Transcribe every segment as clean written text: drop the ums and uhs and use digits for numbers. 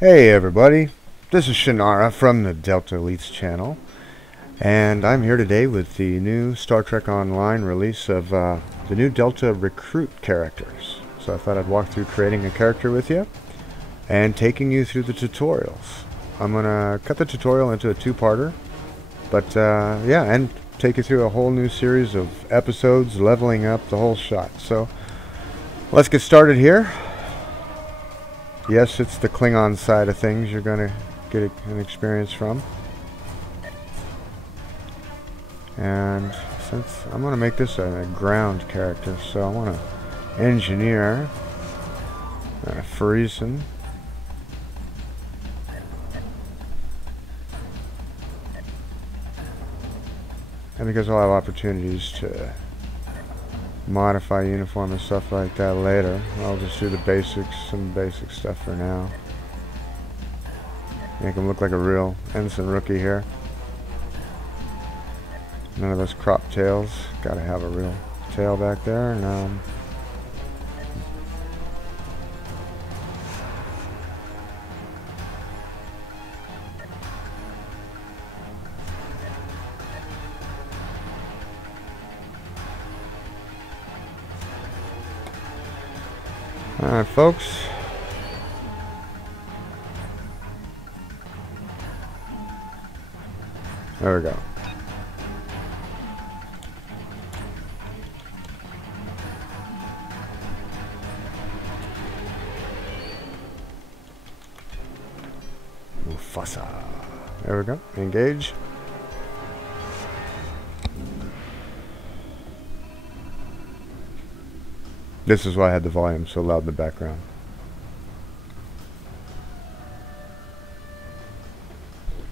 Hey everybody, this is Shannara from the Delta Elites channel, and I'm here today with the new Star Trek Online release of the new Delta Recruit characters. So I thought I'd walk through creating a character with you and taking you through the tutorials. I'm going to cut the tutorial into a two-parter, but yeah, and take you through a whole new series of episodes, leveling up the whole shot. So let's get started here. Yes, it's the Klingon side of things you're going to get an experience from. And since I'm going to make this a ground character, so I want to engineer Feresan. And because I'll have opportunities to modify uniform and stuff like that later, I'll just do the basics, some basic stuff for now. Make him look like a real ensign rookie here. None of those crop tails. Gotta have a real tail back there. And alright, folks. There we go. Mufasa. There we go. Engage. This is why I had the volume so loud in the background.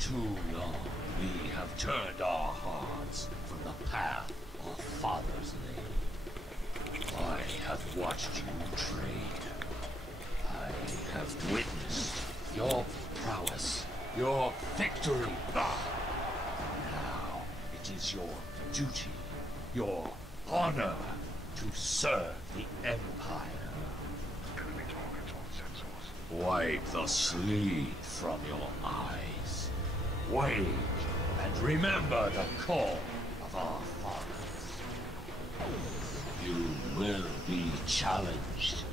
Too long we have turned our hearts from the path our fathers laid. I have watched you trade. I have witnessed your prowess, your victory. Now it is your duty, your honor, to serve the Empire. Wipe the sleep from your eyes. Wait and remember the call of our fathers. You will be challenged.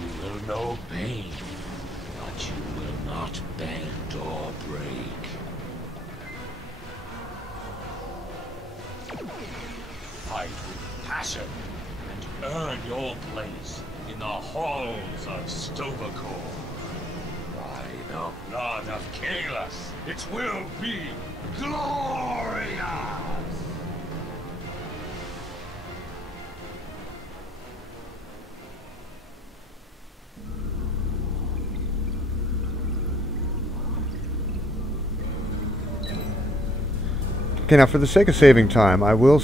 You will know pain, but you will not bend or break. Fight with passion and earn your place in the halls of Stovacor. By the blood of Kahless, it will be glorious! Okay, now for the sake of saving time, I will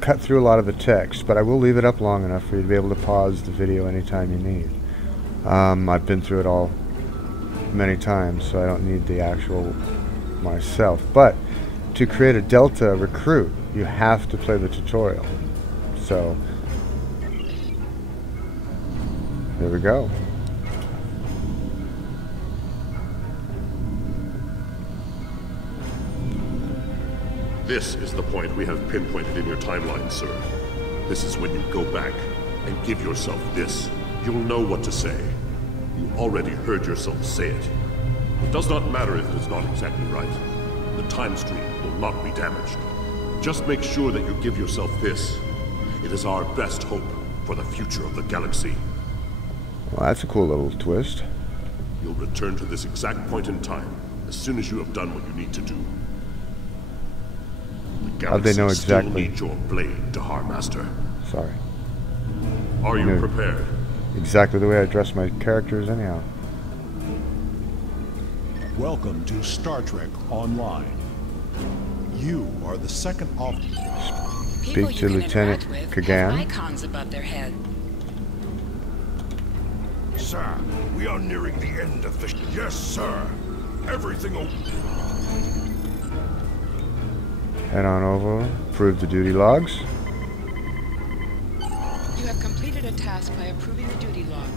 cut through a lot of the text, but I will leave it up long enough for you to be able to pause the video anytime you need. I've been through it all many times, so I don't need the actual myself. But to create a Delta recruit, you have to play the tutorial. So, there we go. This is the point we have pinpointed in your timeline, sir. This is when you go back and give yourself this. You'll know what to say. You already heard yourself say it. It does not matter if it is not exactly right. The time stream will not be damaged. Just make sure that you give yourself this. It is our best hope for the future of the galaxy. Well, that's a cool little twist. You'll return to this exact point in time as soon as you have done what you need to do. How'd they know exactly? Still need your blade, Dahar Master. Sorry. Are you prepared? Exactly the way I dress my characters anyhow. Welcome to Star Trek Online. You are the second officer. Speak to Lieutenant Kagan. Icons above their head. Sir, we are nearing the end of the... Yes, sir. Everything will... Head on over, approve the duty logs. You have completed a task by approving the duty log.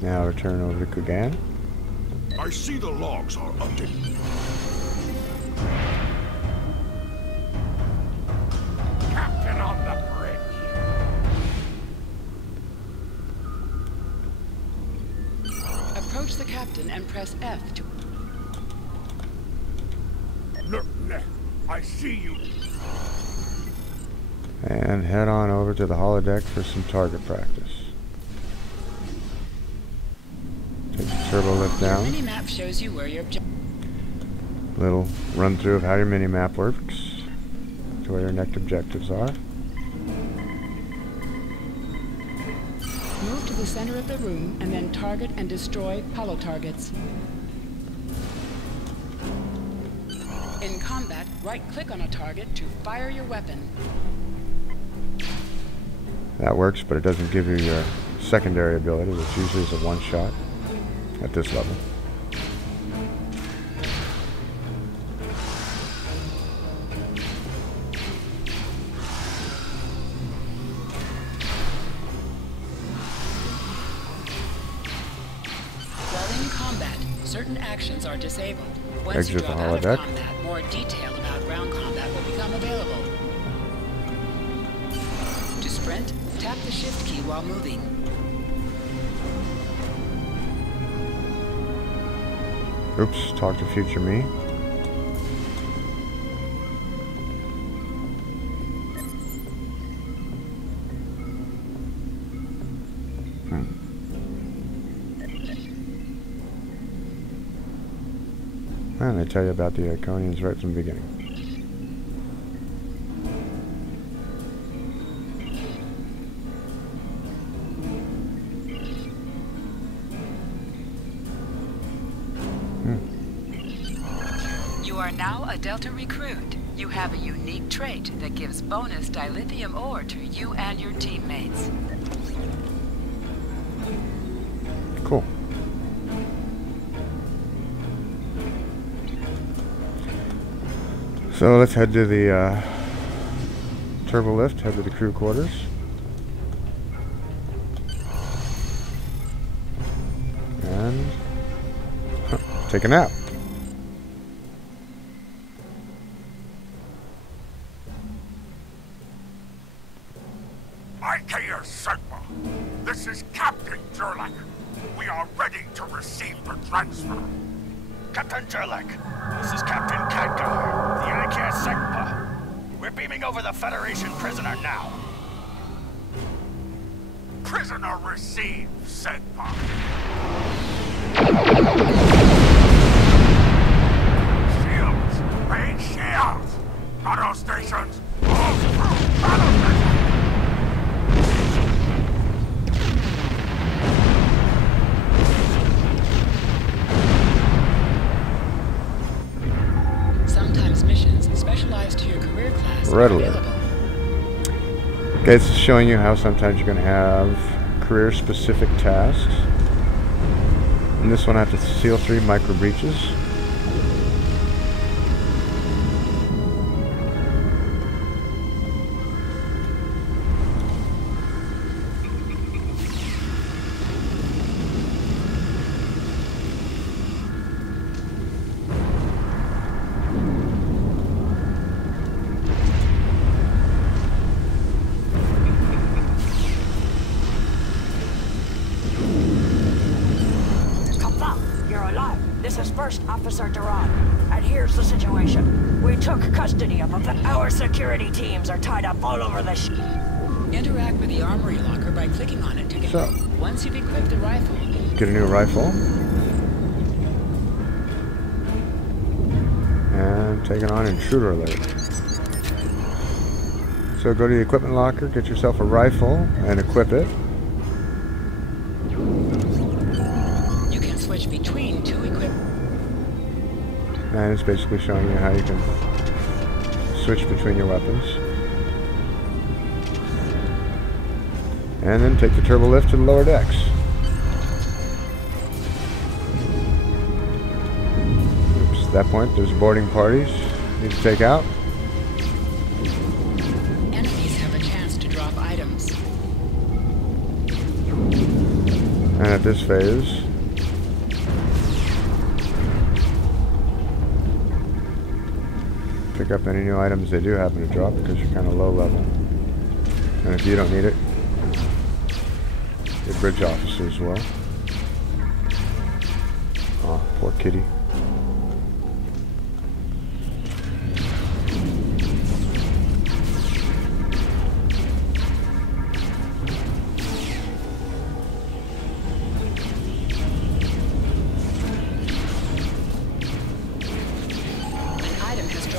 Now return over to Kugan. I see the logs are updated. Captain on the bridge. Approach the captain and press F to... Look, I see you. And head on over to the holodeck for some target practice. Take the turbo lift down. Your mini-map shows you where your Little run through of how your mini-map works, to where your next objectives are. Move to the center of the room and then target and destroy holo targets. In combat, right-click on a target to fire your weapon. That works, but it doesn't give you your secondary ability, which usually is a one-shot at this level. While in combat, certain actions are disabled. Once Exit you the drop out of holodeck. combat, more detail about ground combat will become available. To sprint, tap the shift key while moving. Oops, talk to future me. And they tell you about the Iconians right from the beginning. You are now a Delta recruit. You have a unique trait that gives bonus dilithium ore to you and your teammates. Cool. So let's head to the turbo lift, head to the crew quarters. And take a nap. IKR Sigma. This is Captain Jurlek. We are ready to receive the transfer. Captain Jurlek, this is Captain Khadgar, the IKR Sigma. We're beaming over the Federation prisoner now. Prisoner received, Sigma. Shields! Main shields! Battle stations! All through battle stations! Sometimes missions specialized to your career class Red are alert. available. Okay, it's showing you how sometimes you're going to have career-specific tasks. In this one, I have to seal 3 micro breaches. This is First Officer Duran, and here's the situation. We took custody of them. Our security teams are tied up all over the Interact with the Armory locker by clicking on it to get... So. Once you've equipped the rifle... Get a new rifle. And take it on Intruder Alert. So go to the equipment locker, get yourself a rifle, and equip it. You can switch between 2 equipment. And it's basically showing you how you can switch between your weapons. And then take the turbo lift to the lower decks. Oops, at that point there's boarding parties you need to take out. Enemies have a chance to drop items. And at this phase, pick up any new items they do happen to drop because you're kind of low level. And if you don't need it, your bridge officer as well. Oh, poor kitty.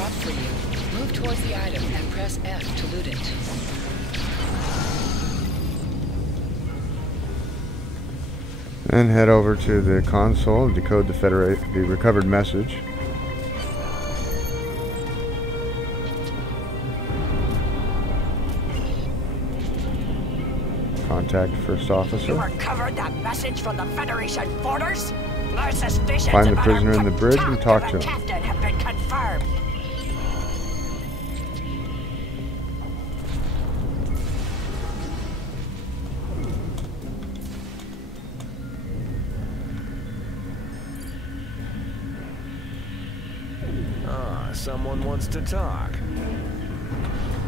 For you. Move towards the item and press F to loot it. And head over to the console and decode the recovered message. Contact first officer. You recovered that message from the Federation borders? My suspicions Find the about prisoner our in the bridge and talk to him. captain have been confirmed. Someone wants to talk.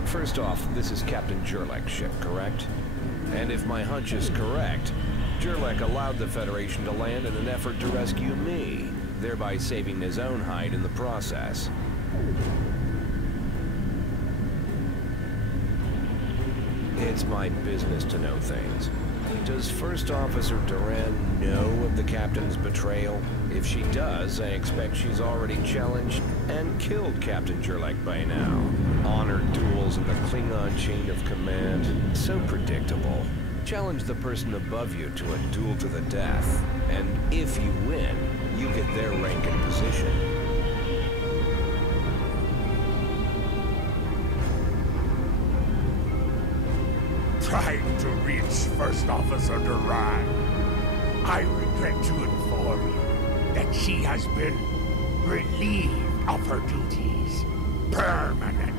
First off, this is Captain Jurlek's ship, correct? And if my hunch is correct, Jurlek allowed the Federation to land in an effort to rescue me, thereby saving his own hide in the process. It's my business to know things. Does First Officer Duran know of the Captain's betrayal? If she does, I expect she's already challenged and killed Captain Jurlek by now. Honored duels in the Klingon chain of command. So predictable. Challenge the person above you to a duel to the death, and if you win, you get their rank and position. Trying to reach First Officer Duran. I regret to inform you that she has been relieved of her duties permanently.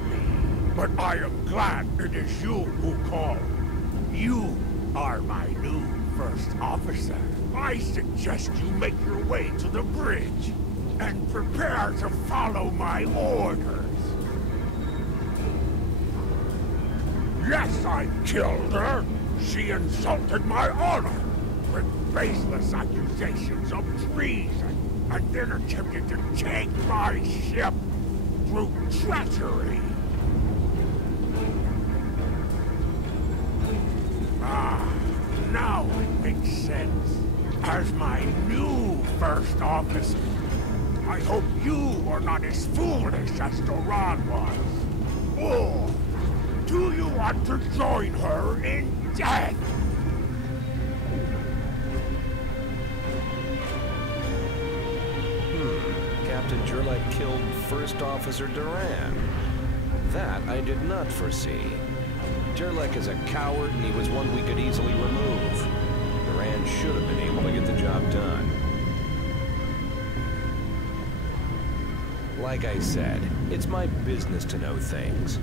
But I am glad it is you who called. You are my new First Officer. I suggest you make your way to the bridge and prepare to follow my orders. Yes, I killed her. She insulted my honor with baseless accusations of treason and then attempted to take my ship through treachery. Ah, now it makes sense. As my new First Officer, I hope you are not as foolish as Duran was. Or do you want to join her in death? Captain Jurlek killed First Officer Duran. That I did not foresee. Jurlek is a coward, and he was one we could easily remove. Duran should have been able to get the job done. Like I said, it's my business to know things.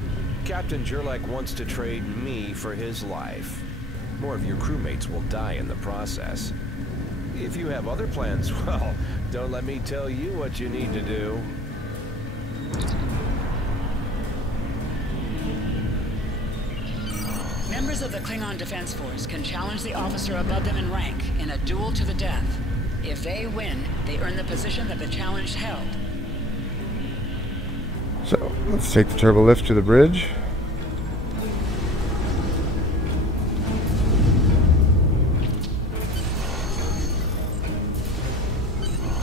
Captain Jurlek wants to trade me for his life. More of your crewmates will die in the process. If you have other plans, well, don't let me tell you what you need to do. Members of the Klingon Defense Force can challenge the officer above them in rank in a duel to the death. If they win, they earn the position that the challenged held. So, let's take the turbo lift to the bridge.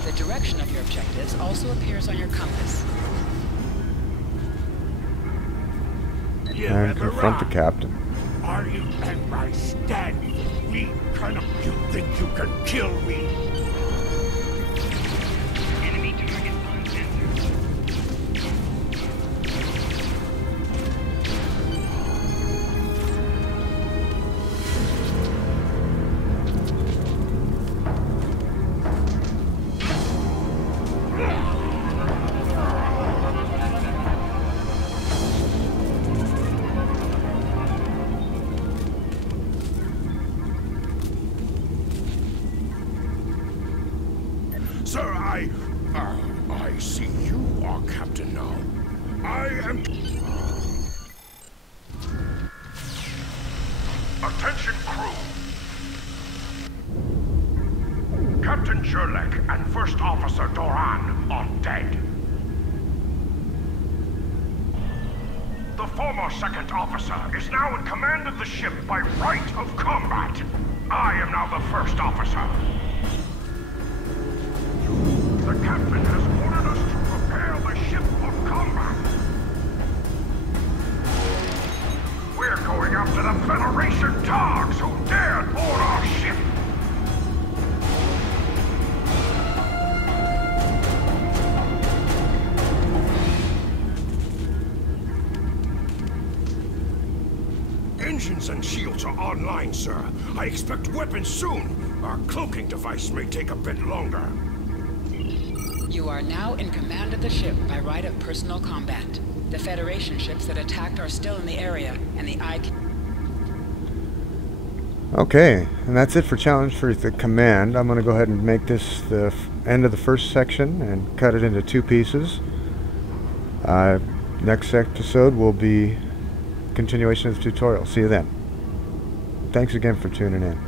The direction of your objectives also appears on your compass. And confront the captain. Are you and my stand weak kind of you think you can kill me? Enemy target on sensor. Sir, I see you are Captain now. I am... Attention, crew. Captain Jurlek and First Officer Doran are dead. The former second officer is now in command of the ship by right of combat. I am now the first officer. The captain has ordered us to prepare the ship for combat. We're going after the Federation dogs who dared board our ship. Engines and shields are online, sir. I expect weapons soon. Our cloaking device may take a bit longer. You are now in command of the ship by right of personal combat. The Federation ships that attacked are still in the area, and the Okay, and that's it for challenge for the command. I'm going to go ahead and make this the end of the first section and cut it into 2 pieces. Next episode will be continuation of the tutorial. See you then. Thanks again for tuning in.